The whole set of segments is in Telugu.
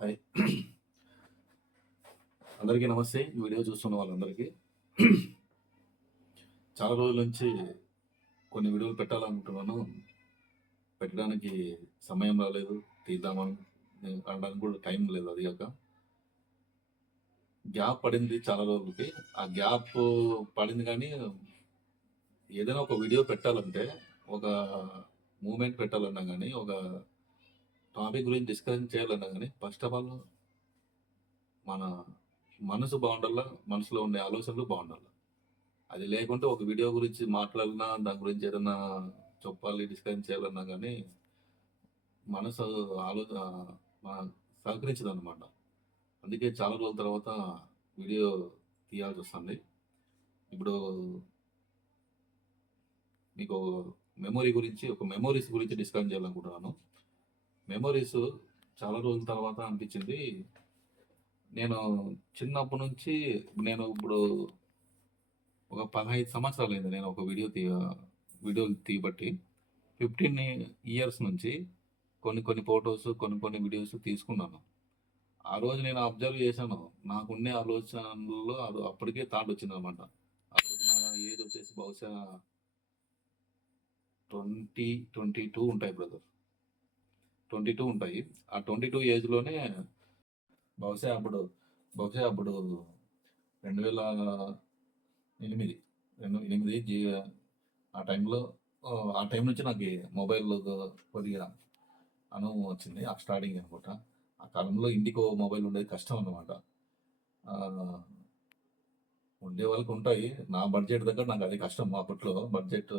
హాయ్. అందరికీ నమస్తే. ఈ వీడియో చూస్తున్న వాళ్ళందరికీ. చాలా రోజుల నుంచి కొన్ని వీడియోలు పెట్టాలనుకుంటున్నాను. పెట్టడానికి సమయం రాలేదు. తీద్దామని అనడానికి కూడా టైం లేదు. అది కాక గ్యాప్ పడింది చాలా రోజులకి. ఆ గ్యాప్ పడింది కానీ ఏదైనా ఒక వీడియో పెట్టాలంటే, ఒక మూవ్‌మెంట్ పెట్టాలన్నా గానీ, ఒక టాపిక్ గురించి డిస్కషన్ చేయాలన్నా గానీ, ఫస్ట్ ఆఫ్ ఆల్ మన మనసు బావుండాల. మనసులో ఉండే ఆలోచనలు బావుండాల. అది లేకుంటే ఒక వీడియో గురించి మాట్లాడినా, దాని గురించి ఏదన్నా చెప్పాలి, డిస్కషన్ చేయాలన్నా గానీ, మనసు ఆలోచ సహకరించదనమాట. అందుకే చాలా రోజుల తర్వాత వీడియో తీయాల్సొస్తుంది. ఇప్పుడు మీకు మెమోరీస్ గురించి డిస్కషన్ చేయాలనుకుంటున్నాను. మెమోరీస్ చాలా రోజుల తర్వాత అనిపించింది. నేను చిన్నప్పటి నుంచి ఇప్పుడు ఒక 15 సంవత్సరాలైంది నేను ఒక వీడియోలు తీయబట్టి. 15 ఇయర్స్ నుంచి కొన్ని ఫోటోస్, కొన్ని వీడియోస్ తీసుకున్నాను. ఆ రోజు నేను అబ్జర్వ్ చేశాను. నాకుండే ఆలోచనల్లో అది అప్పటికే థాట్ వచ్చిందనమాట. అప్పుడు నా ఏజ్ వచ్చేసి బహుశా 20, 22 ఉంటాయి బ్రదర్. 22 ఉంటాయి. ఆ 22 ఏజ్‌లోనే బహుశా అప్పుడు బహుశా అప్పుడు 2008, 8 ఆ టైంలో ఆ టైం నుంచి నాకు మొబైల్ కొద్దిగా అనుభవం వచ్చింది. ఆ స్టార్టింగ్ అనమాట. ఆ కాలంలో ఇంటికో మొబైల్ ఉండేది కష్టం అనమాట. ఉండే వాళ్ళకి ఉంటాయి. నా బడ్జెట్ దగ్గర నాకు అది కష్టం. అప్పట్లో బడ్జెట్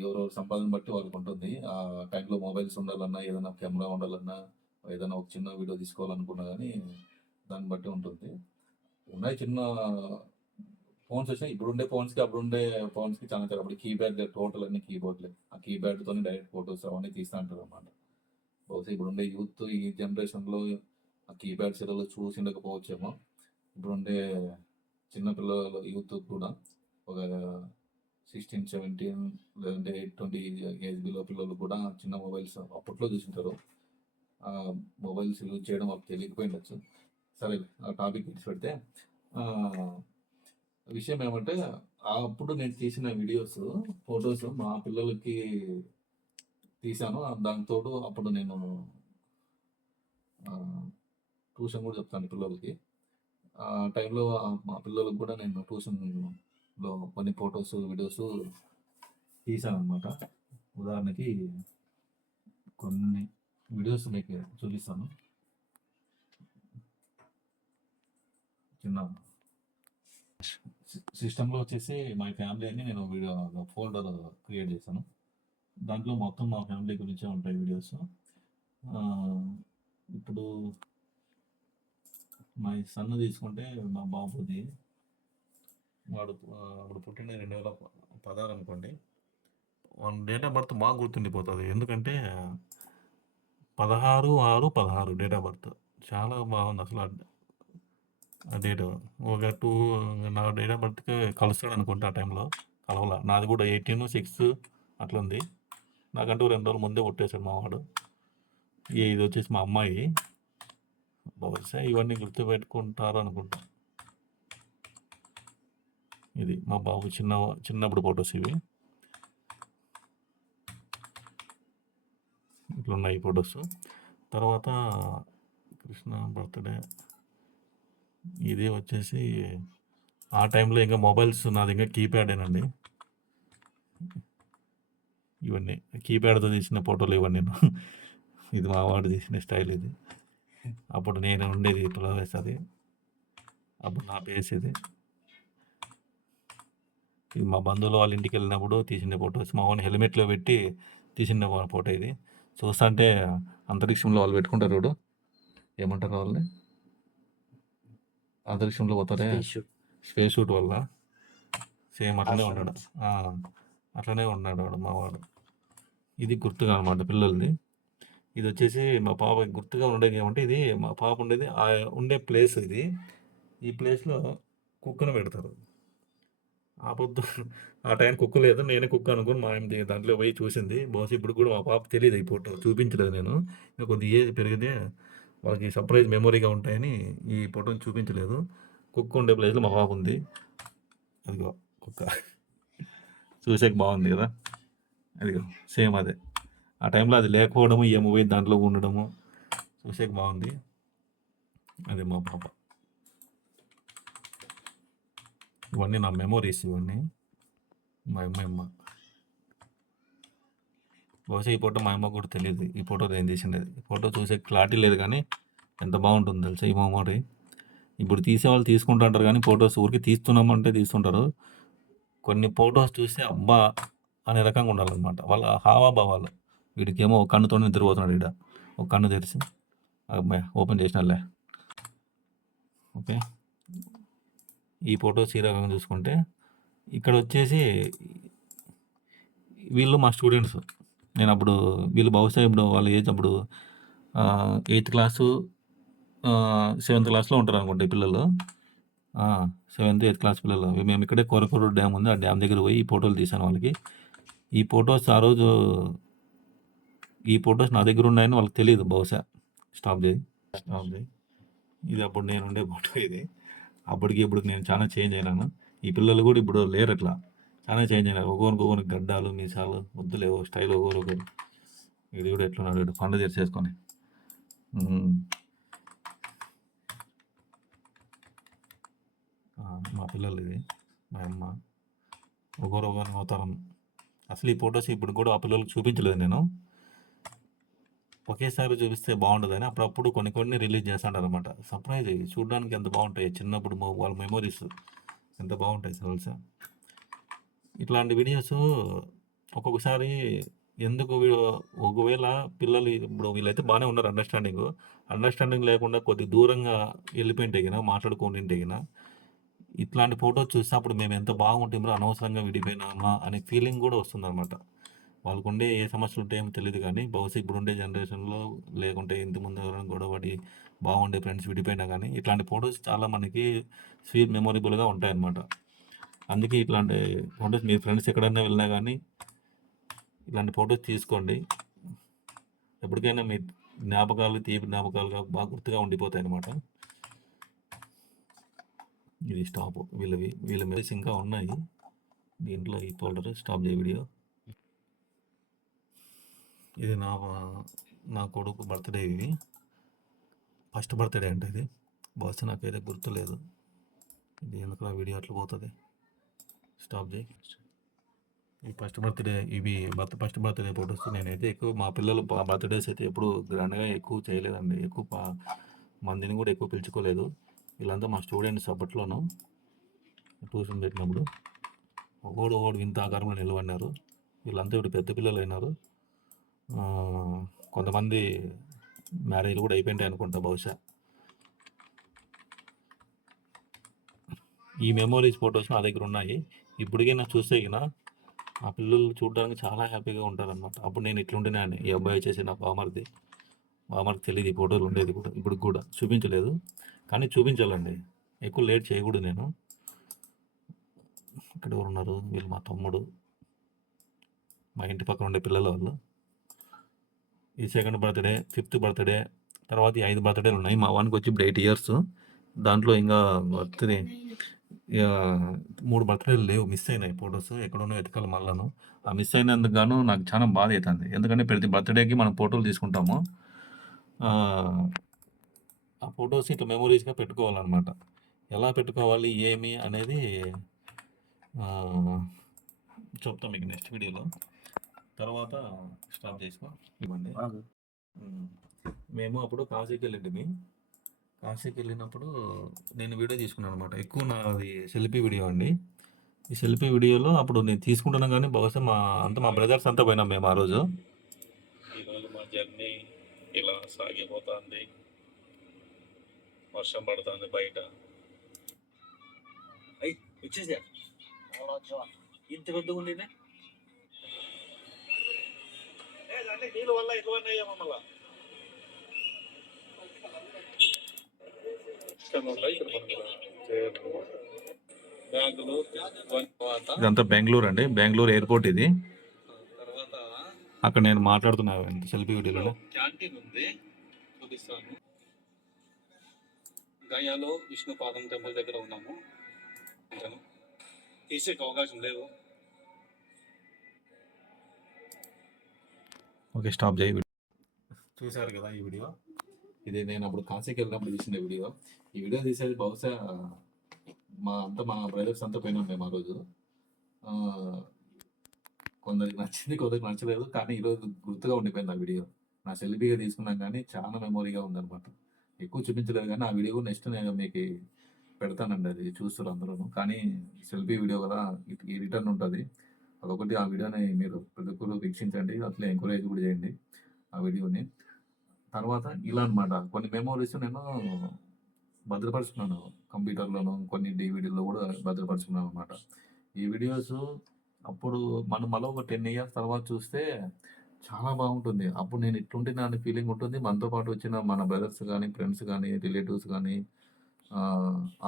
ఎవరెవరి సంపాదన బట్టి వాళ్ళకి ఉంటుంది. ఆ టైంలో మొబైల్స్ ఉండాలన్నా, ఏదైనా కెమెరా ఉండాలన్నా, ఏదైనా ఒక చిన్న వీడియో తీసుకోవాలనుకున్నా కానీ దాన్ని బట్టి ఉంటుంది. ఉన్నాయి చిన్న ఫోన్స్ వచ్చినాయి. ఇప్పుడుండే ఫోన్స్‌కి, అప్పుడుండే ఫోన్స్‌కి చాలా తేడా. అప్పుడు కీప్యాడ్ టోటల్ అన్ని కీబోర్డ్‌లే. ఆ కీప్యాడ్‌తోనే డైరెక్ట్ ఫోటోస్ అవన్నీ తీస్తా ఉంటారనమాట. బహుశా ఇప్పుడుండే యూత్ ఈ జనరేషన్‌లో ఆ కీప్యాడ్ సెల్లులు చూసిండకపోవచ్చేమో. ఇప్పుడుండే చిన్న పిల్లలు యూత్ కూడా ఒక 16, 17 లేదంటే 20 ఏజ్ బిలో పిల్లలు కూడా చిన్న మొబైల్స్ అప్పట్లో చూసుంటారు. మొబైల్స్ యూజ్ చేయడం వాళ్ళకి తెలియకపోయిండొచ్చు. సరేలే ఆ టాపిక్ విడిచిపెడితే విషయం ఏమంటే అప్పుడు నేను తీసిన వీడియోస్, ఫోటోస్ మా పిల్లలకి తీశాను. దానికి తోడు అప్పుడు నేను ట్యూషన్ కూడా చెప్తాను పిల్లలకి. ఆ టైంలో మా పిల్లలకు కూడా నేను ట్యూషన్‌లో కొన్ని ఫోటోస్, వీడియోస్ తీశాననమాట. ఉదాహరణకి కొన్ని వీడియోస్ మీకు చూపిస్తాను. చిన్న సిస్టమ్‌లో వచ్చేసి మై ఫ్యామిలీ అని నేను ఫోల్డర్ క్రియేట్ చేశాను. దాంట్లో మొత్తం మా ఫ్యామిలీ గురించే ఉంటాయి వీడియోస్. ఇప్పుడు మా సన్ తీసుకుంటే మా బాబుది వాడు అప్పుడు పుట్టిన 2016 అనుకోండి. వాని డేట్ ఆఫ్ బర్త్ బాగా గుర్తుండిపోతుంది. ఎందుకంటే 16/6/16 డేట్ ఆఫ్ బర్త్. చాలా బాగుంది అసలు ఆ డేట్. ఒక నా డేట్ ఆఫ్ బర్త్‌కి కలుస్తాడు అనుకుంటా ఆ టైంలో. కలవల. నాది కూడా 18/6 అట్లా ఉంది. నాకంటూ 2 రోజులు ముందే పుట్టేశాడు మా వాడు. ఇది వచ్చేసి మా అమ్మాయి. బహుశా ఇవన్నీ గుర్తుపెట్టుకుంటారు అనుకుంటా. ఇది మా బాబు చిన్నప్పుడు ఫొటోస్ ఇవి. ఇట్లున్నాయి ఫొటోస్. తర్వాత కృష్ణ బర్త్‌డే. ఇది వచ్చేసి ఆ టైంలో ఇంకా మొబైల్స్ నాది ఇంకా కీప్యాడేనండి. ఇవన్నీ కీప్యాడ్‌తో తీసిన ఫోటోలు ఇవన్నీ. ఇది మా వాడు తీసిన స్టైల్ ఇది. అప్పుడు నేను ఉండేది ప్లస్ అది. అప్పుడు నా ఫేస్ ఇది. ఇది మా బంధువుల వాళ్ళ ఇంటికి వెళ్ళినప్పుడు తీసిన ఫొటోస్. మా వాడిని హెల్మెట్లో పెట్టి తీసిన ఫోటో ఇది. చూస్తుంటే అంతరిక్షంలో వాళ్ళు పెట్టుకుంటారు చూడు. ఏమంటారు వాళ్ళని? అంతరిక్షంలో పోతారే స్పేస్ షూట్ వల్ల సేమ్ అట్లనే ఉన్నాడు. అట్లనే ఉన్నాడు వాడు మా వాడు. ఇది గుర్తుగా అనమాట పిల్లలది. ఇది వచ్చేసి మా పాప గుర్తుగా ఉండేది ఏమంటే ఇది మా పాప ఉండేది ఉండే ప్లేస్ ఇది. ఈ ప్లేస్లో కుక్కను పెడతారు. ఆ పొద్దు ఆ టైం కుక్క లేదు. నేనే కుక్క అనుకుని మా ఆమె దాంట్లో పోయి చూసింది. బహుశా ఇప్పుడు కూడా మా పాప తెలియదు ఈ ఫోటో చూపించలేదు నేను. ఇంకా కొద్దిగా ఏజ్ పెరిగితే వాళ్ళకి సర్ప్రైజ్ మెమొరీగా ఉంటాయని ఈ ఫోటోని చూపించలేదు. కుక్క ఉండే ప్లేస్‌లో మా పాప ఉంది. అదిగో కుక్క. చూసేకి బాగుంది కదా! అదిగో సేమ్ అదే. ఆ టైంలో అది లేకపోవడము, ఈమె పోయి దాంట్లో ఉండడము చూసేకి బాగుంది. అదే మా పాప. ఇవన్నీ నా మెమోరీస్ ఇవన్నీ. మా అమ్మమ్మ. బహుశా ఈ ఫోటో మా అమ్మకు కూడా తెలియదు. ఈ ఫోటో నేను తీసిండేది. ఈ ఫోటో చూసే క్లారిటీ లేదు కానీ ఎంత బాగుంటుందో తెలుసా ఈ మెమోరీ. ఇప్పుడు తీసేవాళ్ళు తీసుకుంటుంటారు కానీ ఫొటోస్ ఊరికే తీస్తున్నామంటే తీస్తుంటారు. కొన్ని ఫొటోస్ చూస్తే అబ్బా! అనే రకంగా ఉండాలన్నమాట. వాళ్ళ హావభావాలు. వీడికేమో ఒక కన్నుతోనే నిద్రపోతున్నాడు ఈడ. ఒక కన్ను తెరిసి అమ్మాయి ఓపెన్ చేసినాడులే. ఓకే. ఈ ఫోటోస్ ఈ రకంగా చూసుకుంటే ఇక్కడ వచ్చేసి వీళ్ళు మా స్టూడెంట్స్. నేను అప్పుడు వీళ్ళు బహుశా ఇప్పుడు వాళ్ళ ఏజ్ అప్పుడు 8థ్ క్లాసు 7థ్ క్లాస్‌లో ఉంటారు అనుకుంటా ఈ పిల్లలు. 7థ్, 8థ్ క్లాస్ పిల్లలు. మేము ఇక్కడే కోరకూరు డ్యామ్ ఉంది. ఆ డ్యామ్ దగ్గర పోయి ఈ ఫోటోలు తీశాను వాళ్ళకి. ఈ ఫోటోస్ ఆ రోజు ఈ ఫోటోస్ నా దగ్గర ఉన్నాయని వాళ్ళకి తెలియదు బహుశా. స్టాప్ చేయి. స్టాప్ చేయి. ఇది అప్పుడు నేను ఉండే ఫోటో ఇది. అప్పటికి ఇప్పటికి నేను చాలా చేంజ్ అయినాను. ఈ పిల్లలు కూడా ఇప్పుడు లేరు అట్లా. చాలా చేంజ్ అయినారు. ఒక్కొక్కరికి గడ్డాలు, మీసాలు వద్దులే ఓ స్టైల్ ఒక్కొక్కరు. ఇది కూడా ఎట్లున్నాడు వీడు పండు తెరిచేసుకొని. మా పిల్లలు ఇది మా అమ్మ ఒకరు అవతారం. అసలు ఈ ఫొటోస్ ఇప్పుడు కూడా ఆ పిల్లలకు చూపించలేదు నేను. ఒకేసారి చూపిస్తే బాగుంటుందని అప్పుడప్పుడు కొన్ని కొన్ని రిలీజ్ చేస్తుంటారు అనమాట. సర్ప్రైజ్ చూడడానికి ఎంత బాగుంటాయి చిన్నప్పుడు వాళ్ళ మెమోరీస్ ఎంత బాగుంటాయి తెలుసా. ఇట్లాంటి వీడియోస్ ఒక్కొక్కసారి ఎందుకు ఒకవేళ పిల్లలు ఇప్పుడు వీళ్ళైతే బాగానే ఉన్నారు అండర్స్టాండింగ్ లేకుండా కొద్ది దూరంగా వెళ్ళిపోయింటే గిన మాట్లాడుకుంటుంటే గిన ఇట్లాంటి ఫొటోస్ చూస్తే అప్పుడు మేము ఎంత బాగుంటుందో అనవసరంగా విడిపోయినామా అనే ఫీలింగ్ కూడా వస్తుందన్నమాట. వాళ్ళకుండే ఏ సమస్యలు ఉంటాయేమో తెలియదు కానీ బహుశా ఇప్పుడుండే జనరేషన్లో లేకుంటే ఇంటి ముందు ఎవరైనా గొడవపడి బాగుండే ఫ్రెండ్స్ విడిపోయినా కానీ ఇట్లాంటి ఫొటోస్ చాలా మనకి స్వీట్ మెమొరబుల్గా ఉంటాయన్నమాట. అందుకే ఇట్లాంటి ఫొటోస్ మీ ఫ్రెండ్స్ ఎక్కడైనా వెళ్ళినా కానీ ఇలాంటి ఫొటోస్ తీసుకోండి. ఎప్పటికైనా మీ జ్ఞాపకాలు తీపి జ్ఞాపకాలుగా బాగా గుర్తుగా ఉండిపోతాయి అన్నమాట. ఇది స్టాప్ వీళ్ళ మెసేజ్ ఇంకా ఉన్నాయి దీంట్లో. ఈ ఫోల్డర్ స్టాప్ చేయ వీడియో. ఇది నా కొడుకు బర్త్డే. ఇది ఫస్ట్ బర్త్డే అంటే ఇది బహుశా నాకైతే గుర్తులేదు. ఇది ఎందుకు ఆ వీడియో అట్లా పోతుంది. స్టాప్ చేయి. ఈ ఫస్ట్ బర్త్డే ఇవి ఫస్ట్ బర్త్డే ఫొటోస్. నేనైతే ఎక్కువ మా పిల్లలు బర్త్డేస్ అయితే ఎప్పుడు గ్రాండ్గా ఎక్కువ చేయలేదండి. ఎక్కువ మందిని కూడా ఎక్కువ పిలుచుకోలేదు. వీళ్ళంతా మా స్టూడెంట్స్ అప్పట్లోనూ ట్యూషన్ పెట్టినప్పుడు ఒకడు ఇంత ఆకారంలో నిలబడినారు. వీళ్ళంతా ఇప్పుడు పెద్ద పిల్లలు అయినారు. కొంతమంది మ్యారేజ్లు కూడా అయిపోయింటాయి అనుకుంటా బహుశా. ఈ మెమోరీస్ ఫొటోస్ నా దగ్గర ఉన్నాయి. ఇప్పటికైనా చూస్తే గిన ఆ పిల్లలు చూడడానికి చాలా హ్యాపీగా ఉంటారనమాట. అప్పుడు నేను ఇట్లుంటేనే అని ఈ అబ్బాయి వచ్చేసి నా బామర్ది తెలియదు ఈ ఫోటోలు ఉండేది కూడా ఇప్పుడు కూడా చూపించలేదు కానీ చూపించాలండి. ఎక్కువ లేట్ చేయకూడదు నేను. ఇక్కడ ఎవరు ఉన్నారు? వీళ్ళు మా తమ్ముడు, మా ఇంటి పక్కన ఉండే పిల్లలు వాళ్ళు. ఈ సెకండ్ బర్త్డే, 5th బర్త్డే, తర్వాత ఈ 5 బర్త్డేలు ఉన్నాయి. మా వానికి వచ్చి ఇప్పుడు 8 ఇయర్స్. దాంట్లో ఇంకా బర్త్డే 3 బర్త్డేలు లేవు, మిస్ అయినాయి ఫొటోస్. ఎక్కడోనో ఎతకాలి మళ్ళాను. ఆ మిస్ అయినందుకు గాను నాకు చాలా బాధ అవుతుంది. ఎందుకంటే ప్రతి బర్త్డేకి మనం ఫోటోలు తీసుకుంటాము. ఆ ఫొటోస్ ఇట్లా మెమొరీస్గా పెట్టుకోవాలన్నమాట. ఎలా పెట్టుకోవాలి ఏమి అనేది చెప్తాం మీకు నెక్స్ట్ వీడియోలో. తర్వాత స్టాప్ చేసుకో ఇవ్వండి. మేము అప్పుడు కాశీకి వెళ్ళినప్పుడు నేను వీడియో తీసుకున్నాను అనమాట. ఎక్కువ నాది సెల్ఫీ వీడియో అండి. ఈ సెల్ఫీ వీడియోలో అప్పుడు నేను తీసుకుంటున్నాను కానీ బహుశా మా బ్రదర్స్ అంతా పోయినాం మేము ఆ రోజు. ఈరోజు మా జర్నీ ఇలా సాగిపోతుంది. వర్షం పడుతుంది బయట. వచ్చేసా ఇంత పెద్దగా ఉండేనే నీళ్ళ వల్ల ఇటువంటి అయ్యా మమ్మల్ని. ఇదంతా బెంగళూరు అండి. బెంగళూరు ఎయిర్పోర్ట్ ఇది. అక్కడ నేను మాట్లాడుతున్నా సెల్ఫీ వీడియోలో. క్యాంటీన్ ఉంది చూపిస్తాను. గయాలో విష్ణుపాదం టెంపుల్ దగ్గర ఉన్నాము. అంతేనా? తీసేకి అవకాశం లేదు. ఓకే, స్టాప్ చేయి. చూశారు కదా ఈ వీడియో. ఇది నేను అప్పుడు కాశీకి వెళ్ళినప్పుడు తీసిన వీడియో. ఈ వీడియో తీసేది బహుశా మా బ్రదర్స్ అంతా పోయినాం మేము ఆ రోజు. కొందరికి నచ్చింది, కొందరికి నచ్చలేదు. కానీ ఈరోజు గుర్తుగా ఉండిపోయింది ఆ వీడియో. నా సెల్ఫీగా తీసుకున్నాం కానీ చాలా మెమొరీగా ఉందనమాట. ఎక్కువ చూపించలేదు కానీ ఆ వీడియో కూడా నెక్స్ట్ నేను మీకు పెడతానండి. అది చూస్తారు అందరూ. కానీ సెల్ఫీ వీడియో కదా, ఈ రిటర్న్ ఉంటుంది. అదొకటి. ఆ వీడియోని మీరు ప్రతి ఒక్కరు వీక్షించండి, అట్లే ఎంకరేజ్ కూడా చేయండి ఆ వీడియోని. తర్వాత ఇలా అనమాట కొన్ని మెమోరీస్ నేను భద్రపరుచుకున్నాను. కంప్యూటర్లోను కొన్ని డీవీడీలో కూడా భద్రపరుచుకున్నాను అనమాట. ఈ వీడియోస్ అప్పుడు మనం మళ్ళీ ఒక 10 ఇయర్స్ తర్వాత చూస్తే చాలా బాగుంటుంది. అప్పుడు నేను ఇట్లుంటున్నా అనే ఫీలింగ్ ఉంటుంది. మనతో పాటు వచ్చిన మన బ్రదర్స్ కానీ, ఫ్రెండ్స్ కానీ, రిలేటివ్స్ కానీ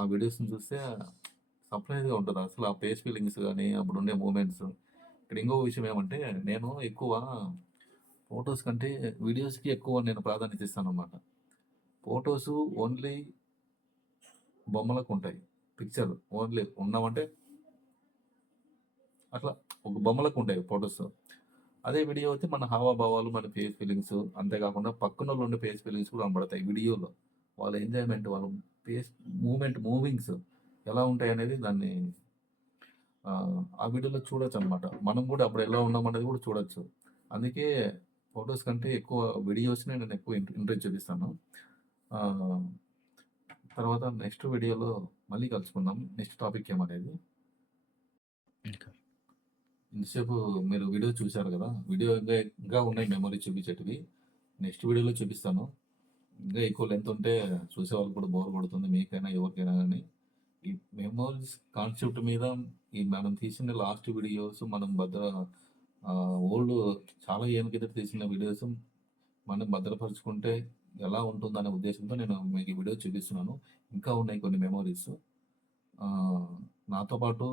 ఆ వీడియోస్ని చూస్తే సర్ప్రైజ్గా ఉంటుంది. అసలు ఆ ఫేస్ ఫీలింగ్స్ కానీ, అప్పుడుండే మూమెంట్స్. ఇక్కడ ఇంకో విషయం ఏమంటే, నేను ఎక్కువ ఫొటోస్ కంటే వీడియోస్కి ఎక్కువ నేను ప్రాధాన్యత ఇస్తాను అనమాట. ఫొటోస్ ఓన్లీ బొమ్మలకు ఉంటాయి. పిక్చర్ ఓన్లీ ఉన్నామంటే అట్లా ఒక బొమ్మలకు ఉంటాయి ఫొటోస్. అదే వీడియో అయితే మన హావభావాలు, మన ఫేస్ ఫీలింగ్స్, అంతేకాకుండా పక్కనోళ్ళు ఉండే ఫేస్ ఫీలింగ్స్ కూడా కనబడతాయి వీడియోలో. వాళ్ళ ఎంజాయ్మెంట్, వాళ్ళ ఫేస్ మూవింగ్స్ ఎలా ఉంటాయి అనేది దాన్ని ఆ వీడియోలో చూడొచ్చు అనమాట. మనం కూడా అప్పుడు ఎలా ఉన్నామనేది కూడా చూడొచ్చు. అందుకే ఫొటోస్ కంటే ఎక్కువ వీడియోస్ని నేను ఎక్కువ ఇంట్రెస్ట్ చూపిస్తాను. తర్వాత నెక్స్ట్ వీడియోలో మళ్ళీ కలుసుకుందాం. నెక్స్ట్ టాపిక్ ఏమనేది. ఇంతసేపు మీరు వీడియో చూశారు కదా, వీడియో ఇంకా ఉన్నాయి మెమరీ చూపించేటివి. నెక్స్ట్ వీడియోలో చూపిస్తాను. ఇంకా ఎక్కువ లెంత్ ఉంటే చూసేవాళ్ళు కూడా బోర్ కొడుతుంది, మీకైనా ఎవరికైనా కానీ. ఈ మెమోరీస్ కాన్సెప్ట్ మీద ఈ మనం తీసిన లాస్ట్ వీడియోస్, మనం ఓల్డ్ చాలా ఏళ్ళ కిందట తీసిన వీడియోస్ మనం భద్రపరుచుకుంటే ఎలా ఉంటుందనే ఉద్దేశంతో నేను మీకు ఈ వీడియో చూపిస్తున్నాను. ఇంకా ఉన్నాయి కొన్ని మెమోరీస్. నాతో పాటు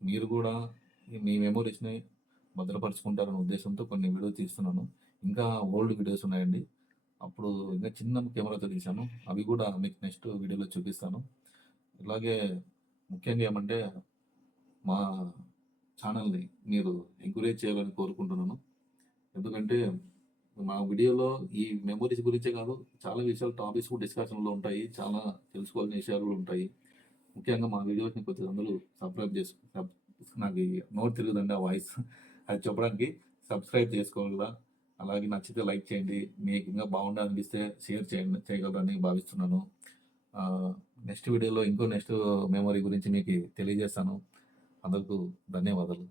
మీరు కూడా మీ మెమోరీస్ని భద్రపరుచుకుంటారనే ఉద్దేశంతో కొన్ని వీడియోస్ తీస్తున్నాను. ఇంకా ఓల్డ్ వీడియోస్ ఉన్నాయండి. అప్పుడు ఇంకా చిన్న కెమెరాతో తీశాను. అవి కూడా మీకు నెక్స్ట్ వీడియోలో చూపిస్తాను. ఇలాగే ముఖ్యంగా ఏమంటే, మా ఛానల్ని మీరు ఎంకరేజ్ చేయాలని కోరుకుంటున్నాను. ఎందుకంటే మా వీడియోలో ఈ మెమోరీస్ గురించే కాదు, చాలా విషయాలు టాపిక్స్ కూడా డిస్కషన్లో ఉంటాయి. చాలా తెలుసుకోవాల్సిన విషయాలు కూడా ఉంటాయి. ముఖ్యంగా మా వీడియోస్ని కొద్దిగా అందరూ సబ్స్క్రైబ్ నాకు నోట్ తిరుగుదండి ఆ వాయిస్ అది చెప్పడానికి. సబ్స్క్రైబ్ చేసుకోగలరా, అలాగే నచ్చితే లైక్ చేయండి. మీకు ఇంకా బాగుండాలనిపిస్తే షేర్ చేయగలరని భావిస్తున్నాను. నెక్స్ట్ వీడియోలో నెక్స్ట్ మెమరీ గురించి మీకు తెలియజేస్తాను. అందరికీ ధన్యవాదాలు.